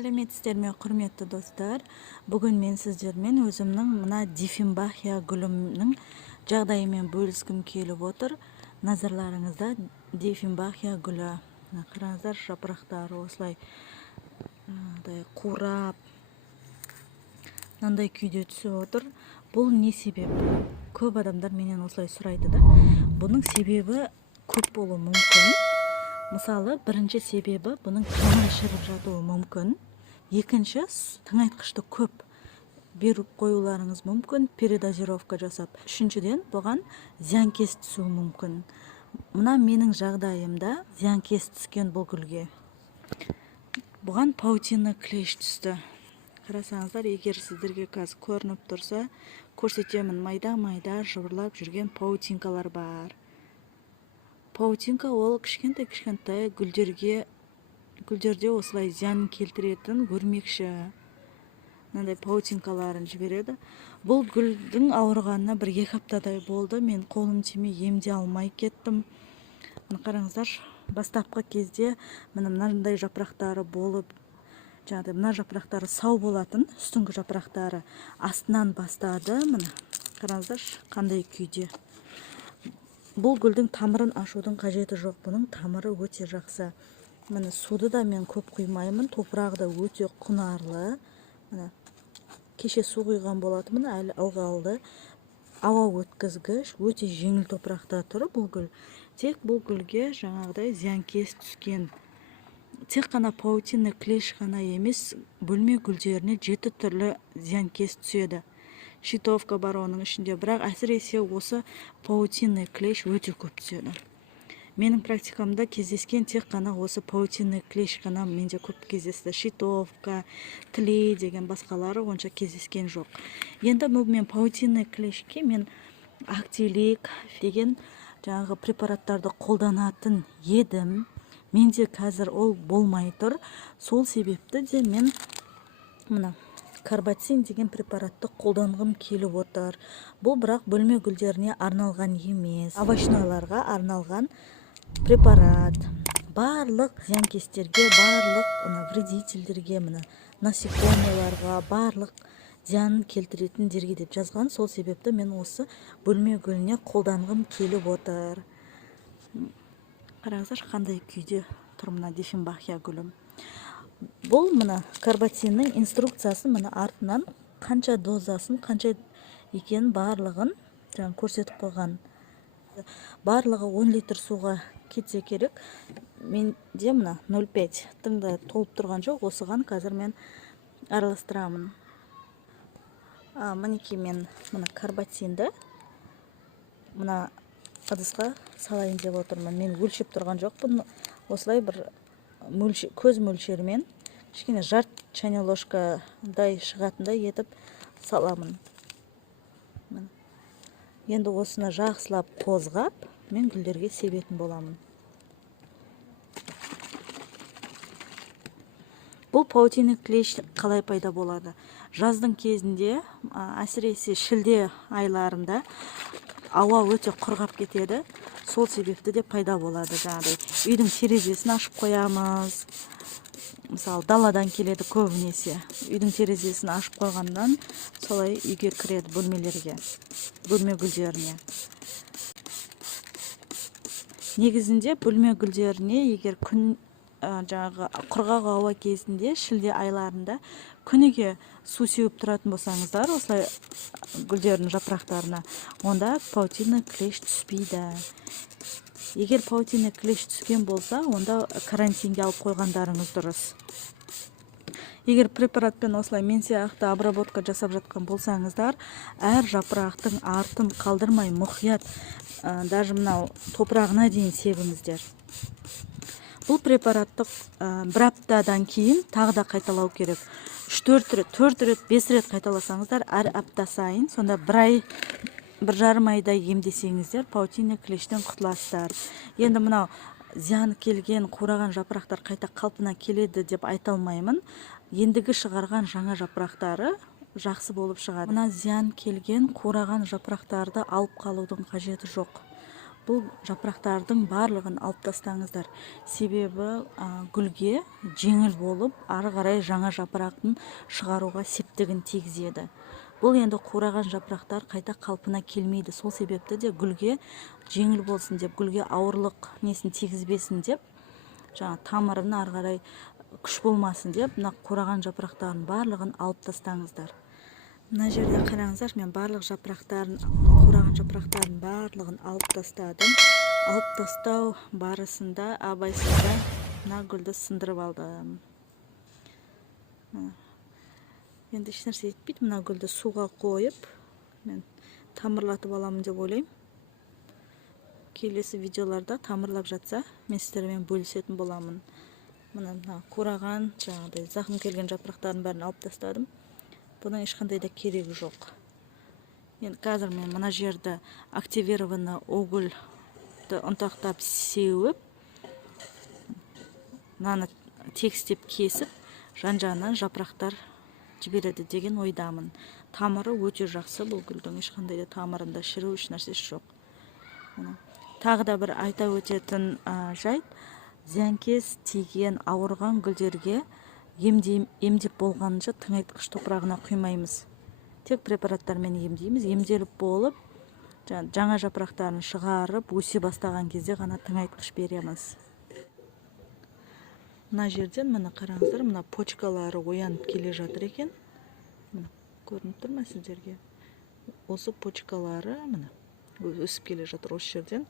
Сәлеметсіздер ме, құрметті достар. Бүгін мен сіздермен өзімнің мына диффенбахия гүлімнің жағдайымен бөліскім келіп отыр. Назарларыңызда диффенбахия гүлі. Қараңыздар, жапырақтары осылай қурап, мынандай күйде түсіп отыр. Бұл не себеп? Көп адамдар менен осылай сұрайды да. Бұның себебі көп болуы мүмкін. Мысалы, бірінші себебі бұның тамыры шіріп жатуы мүмкін. Екінші, тыңайтқышты көп беріп қоюларыңыз мүмкін, передозировка жасап. Үшіншіден, бұған зиянкес түсуі мүмкін. Мына менің жағдайымда зиянкес түскен бұл гүлге. Бұған паутина клеш түсті. Қарасаңыздар, егер сіздерге қазір көрініп тұрса, көрсетемін, майда-майда жыбырлап жүрген паутинкалар бар. Паутинка ол кішкентай гүлдерде осылай зиян келтіретін өрмекші. Мынандай паутинкаларын жібереді. Бұл гүлдің ауырғанына 1-2 аптадай болды. Мен қолым тимей емде алмай кеттім. Қараңыздар, бастапқы кезде мынандай жапырақтары болып, мына жапырақтары сау болатын, үстіңгі жапырақтары астынан бастады. Мына қараңыздар, қандай күйде. Бұл гүлдің тамырын ашудың қажеті жоқ. Бұның тамыры өте жақсы. Міне суды да мен көп құймаймын. Топырағы да өте құнарлы. Міне кеше су құйған болатынмын, әлі ылғалды. Ауа өткізгіш, өте жеңіл топырақта тұр бұл гүл. Тек бұл гүлге жаңағыдай зиянкес түскен. Тек қана паутина клеш қана емес, бөлме гүлдеріне 7 түрлі зиянкес түседі. Шитовка бар оның ішінде, бірақ әсіресе осы паутина клеш өте көп түседі. Менің практикамда кездескен тек қана осы паутина клеш қана менде көп кездесті. Шитовка, тлей деген басқалары онша кездескен жоқ. Енді мен паутина клешке мен актилик деген жаңағы препараттарды қолданатын едім. Менде қазір ол болмай тұр. Сол себепті де мен мына карбацин деген препаратты қолданғым келіп отыр. Бұл бірақ бөлме гүлдеріне арналған емес, овощнойларға арналған препарат. Барлық зиянкестерге, барлық вредительдерге, насекомыйларға, барлық зиянын келтіретіндерге деп жазған. Сол себепті мен осы бөлме гүліне қолданғым келіп отыр. Қараңыздар, қандай күйде тұр мына диффенбахия гүлім. Бұл мына карбациннің инструкциясын мына артынан қанша дозасын, қанша екенін барлығын көрсетіп қойған. Барлығы 10 литр суға кетсе керек. Менде мына 0,5 тыңда толып тұрған жоқ. Осыған қазір мен араластырамын. Мінекей мен мына карбацинді мына ыдысқа салайын деп отырмын. Мен өлшеп тұрған жоқпын. Осылай бір көз мөлшерімен кішкене жарт чайная ложкадай шығатындай етіп саламын. Енді осыны жақсылап қозғап, мен гүлдерге себетін боламын. Бұл паутина клеш қалай пайда болады? Жаздың кезінде, әсіресе шілде айларында ауа өте құрғап кетеді. Сол себепті де пайда болады. Жаңағыдай үйдің терезесін ашып қоямыз. Мысалы, даладан келеді көбінесе. Үйдің терезесін ашып қойғандан солай үйге кіреді бөлмелерге, бөлме гүлдеріне. Негізінде бөлме гүлдеріне егер күн құрғақ ауа кезінде, шілде айларында күніге су сеуіп тұратын болсаңыздар, осылай гүлдердің жапырақтарына, онда паутина клеш түспейді. Егер паутина клеш түскен болса, онда карантинге алып қойғандарыңыз дұрыс. Егер препаратпен осылай мен сияқты обработка жасап жатқан болсаңыздар, әр жапырақтың артын қалдырмай мұқият, даже мынау топырағына дейін себіңіздер. Бұл препаратты 1 аптадан кейін тағы да қайталау керек. 3 рет, 5 рет қайталасаңыздар, әр апта сайын, сонда 1,5 айда емдесеңіздер, паутина клештен құтыласыздар. Енді мынау зиян келген, қураған жапырақтар қайта қалпына келеді деп айта алмаймын. Ендігі шығарған жаңа жапырақтары жақсы болып шығады. Мына зиян келген, қураған жапырақтарды алып қалудың қажеті жоқ. бұл жапырақтардың барлығын алып тастаңыздар. Себебі гүлге жеңіл болып, ары қарай жаңа жапырақтың шығаруға септігін тигізеді. Бұл енді қураған жапырақтар қайта қалпына келмейді. Сол себепті де гүлге жеңіл болсын деп, гүлге ауырлық несін тигізбесін деп, жаңа тамырын ары қарай күш болмасын деп, мына қураған жапырақтарын барлығын алып тастаңыздар. Мына жерде қараңыздар, мен барлық жапырақтарын, қураған жапырақтарын барлығын алып тастадым. Алып тастау барысында абайсызда мына гүлді сындырып алдым. Енді ешнәрсе етпейді, мына гүлді суға қойып, мен тамырлатып аламын деп ойлаймын. Келесі видеоларда тамырлап жатса, мен сіздермен бөлісетін боламын. Мына қураған, жаңағыдай зақым келген жапырақтарын бәрін алып тастадым. Бұның ешқандай да керегі жоқ. Енді қазір мен мына жерді активированный угольді ұнтақтап сеуіп, мынаны тегістеп кесіп, жан-жағынан жапырақтар жібереді деген ойдамын. Тамыры өте жақсы, бұл гүлдің ешқандай да тамырында шіру еш нәрсесі жоқ. Тағы да бір айта өтетін жайт, зиянкес тиген ауырған гүлдерге емдеп болғанынша тыңайтқыш топырағына құймаймыз. Тек препараттармен емдейміз. Емделіп болып, жаңа жапырақтарын шығарып, өсе бастаған кезде ғана тыңайтқыш береміз. Мына жерден, мына қараңыздар, мына почкалары оянып келе жатыр екен. Көрініп тұр ма сіздерге? Осы почкалары өсіп келе жатыр. Осы жерден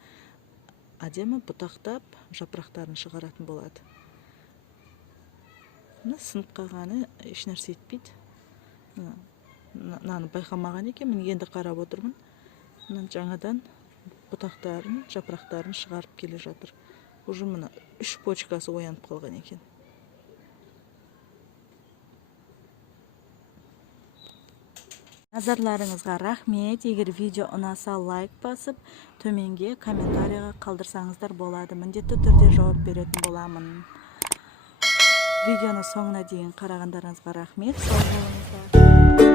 әдемі бұтақтап жапырақтарын шығаратын болады. Сынып қалғаны еш нәрсе етпейді. Мынаны байқамаған екен, мен енді қарап отырмын. Жаңадан бұтақтарын, жапырақтарын шығарып келе жатыр. Уже мына 3 почкасы оянып қалған екен. Назарларыңызға рахмет. Егер видео ұнаса, лайк басып, төменге комментарийға қалдырсаңыздар болады. Міндетті түрде жауап беретін боламын. Видеоны соңына дейін қарағандарыңызға рахмет. Сау болыңыздар.